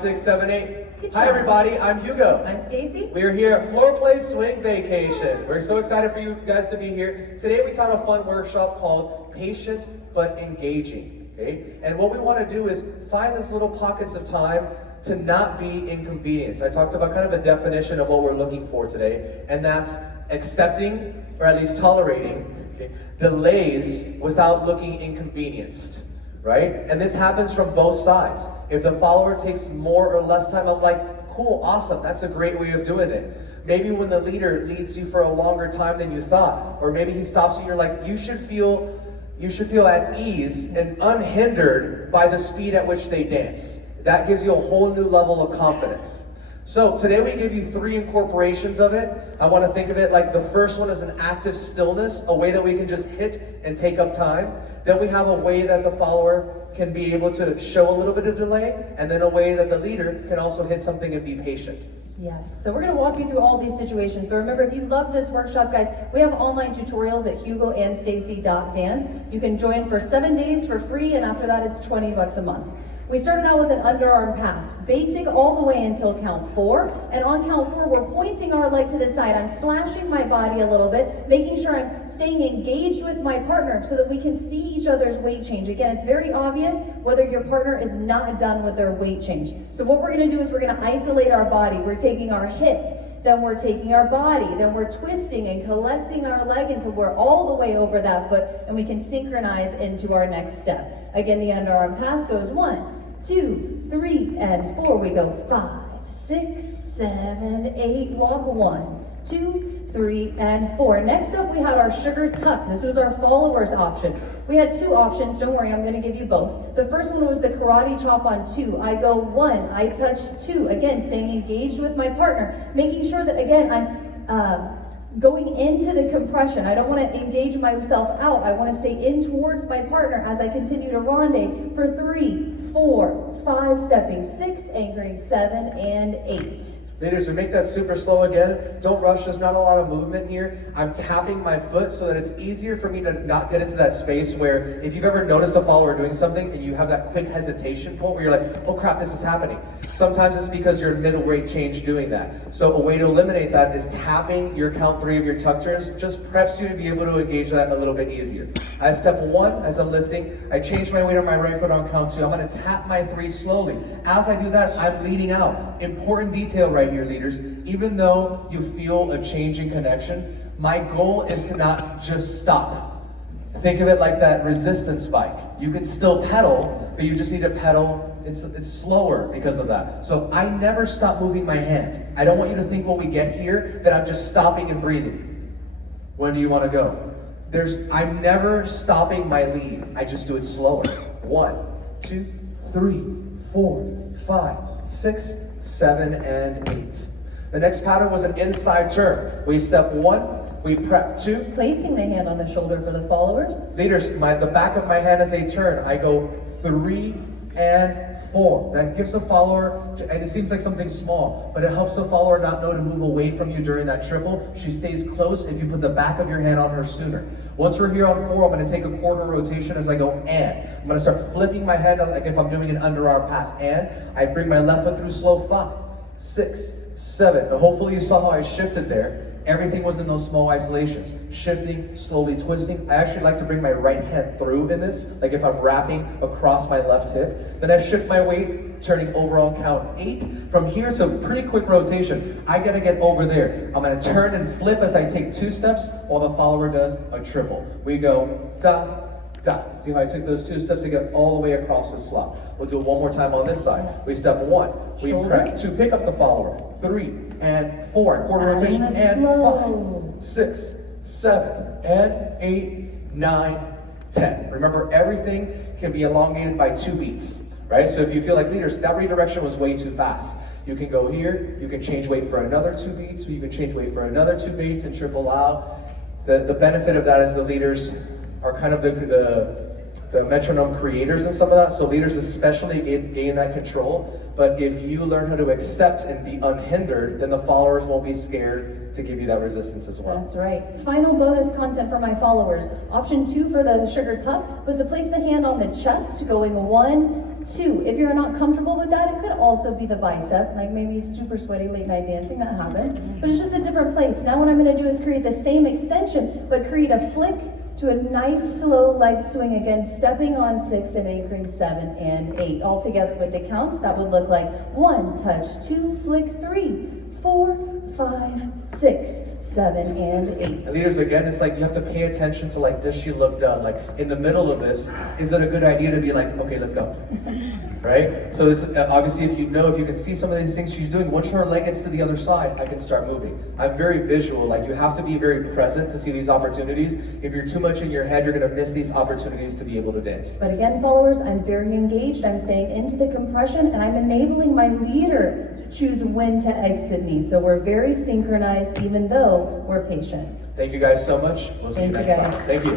6, 7, 8. Good Hi job. everybody, I'm Hugo. I'm Stacy. We are here at Floor Play Swing Vacation. We're so excited for you guys to be here. Today we taught a fun workshop called Patient But Engaging. Okay? And what we want to do is find these little pockets of time to not be inconvenienced. I talked about kind of a definition of what we're looking for today, and that's accepting, or at least tolerating, delays without looking inconvenienced. Right? And this happens from both sides. If the follower takes more or less time, I'm like, cool, awesome, that's a great way of doing it. Maybe when the leader leads you for a longer time than you thought, or maybe he stops you and you're like, you should feel at ease and unhindered by the speed at which they dance. That gives you a whole new level of confidence. So today we give you 3 incorporations of it. I want to think of it like the first one is an active stillness, a way that we can just hit and take up time. Then we have a way that the follower can be able to show a little bit of delay, and then a way that the leader can also hit something and be patient. Yes, so we're going to walk you through all these situations, but remember, if you love this workshop, guys, we have online tutorials at hugoandstacy.dance. You can join for 7 days for free, and after that it's $20 a month. We started out with an underarm pass, basic all the way until count 4, and on count 4 we're pointing our leg to the side. I'm slashing my body a little bit, making sure I'm staying engaged with my partner so that we can see each other's weight change. Again, it's very obvious whether your partner is not done with their weight change. So what we're going to do is we're going to isolate our body. We're taking our hip, then we're taking our body, then we're twisting and collecting our leg until we're all the way over that foot, and we can synchronize into our next step. Again, the underarm pass goes 1, 2, 3, and 4. We go 5, 6, 7, 8. Walk 1, 2, 3, and 4. Next up, we had our sugar tuck. This was our followers option. We had 2 options. Don't worry, I'm going to give you both. The first one was the karate chop on 2. I go 1, I touch 2. Again, staying engaged with my partner, making sure that, again, I'm going into the compression. I don't want to engage myself out. I want to stay in towards my partner as I continue to ronde for 3, 4, 5, stepping 6, anchoring 7, and 8. Leaders, we make that super slow again. Don't rush, there's not a lot of movement here. I'm tapping my foot so that it's easier for me to not get into that space where if you've ever noticed a follower doing something and you have that quick hesitation point where you're like, oh crap, this is happening. Sometimes it's because you're in middle weight change doing that. So a way to eliminate that is tapping your count 3 of your tuck turns. Just preps you to be able to engage that a little bit easier. As step 1, as I'm lifting, I change my weight on my right foot on count 2. I'm going to tap my 3 slowly. As I do that, I'm leading out. Important detail right here, leaders. Even though you feel a change in connection, my goal is to not just stop. Think of it like that resistance bike. You can still pedal, but you just need to pedal. It's slower because of that. So I never stop moving my hand. I don't want you to think when we get here that I'm just stopping and breathing. When do you want to go? I'm never stopping my lead. I just do it slower. 1, 2, 3, 4, 5, 6, 7, and 8. The next pattern was an inside turn. We step 1, we prep 2. Placing the hand on the shoulder for the followers. Leaders, the back of my hand is a turn. I go 3 and 4. That gives the follower, and it seems like something small, but it helps the follower not know to move away from you during that triple. She stays close if you put the back of your hand on her sooner. Once we're here on 4, I'm going to take a quarter rotation as I go and. I'm going to start flipping my hand like if I'm doing an underarm pass, and I bring my left foot through slow 5, 6, 7. Now hopefully you saw how I shifted there. Everything was in those small isolations. Shifting, slowly twisting. I actually like to bring my right hand through in this, like if I'm wrapping across my left hip. Then I shift my weight, turning over on count 8. From here, it's a pretty quick rotation. I gotta get over there. I'm gonna turn and flip as I take 2 steps while the follower does a triple. We go da, da. See how I took those 2 steps to get all the way across the slot. We'll do it one more time on this side. We step 1, we prep 2, pick up the follower, 3 and 4, quarter rotation, and 5, 6, 7, and 8, 9, 10. Remember, everything can be elongated by 2 beats, right? So if you feel like, leaders, that redirection was way too fast. You can go here, you can change weight for another 2 beats, or you can change weight for another 2 beats and triple out. The benefit of that is the leaders are kind of the metronome creators and some of that, so leaders especially gain that control. But if you learn how to accept and be unhindered, then the followers won't be scared to give you that resistance as well. That's right. Final bonus content for my followers. Option 2 for the sugar tuck was to place the hand on the chest, going 1, 2. If you're not comfortable with that, it could also be the bicep, like maybe super sweaty late night dancing, that happens, but it's just a different place. Now what I'm gonna do is create the same extension, but create a flick to a nice slow leg swing again, stepping on 6 and anchoring 7 and 8. All together with the counts, that would look like 1, touch, 2, flick, 3, 4, 5, 6, 7, and 8. And leaders, again, it's like you have to pay attention to like, does she look done? Like in the middle of this, is it a good idea to be like, okay, let's go, right? So this, obviously, if you can see some of these things she's doing, once her leg gets to the other side, I can start moving. I'm very visual, like you have to be very present to see these opportunities. If you're too much in your head, you're gonna miss these opportunities to be able to dance. But again, followers, I'm very engaged. I'm staying into the compression and I'm enabling my leader to choose when to exit me. So we're very synchronized, even though we're patient. Thank you guys so much. We'll see you Thank next you, guys. time. Thank you.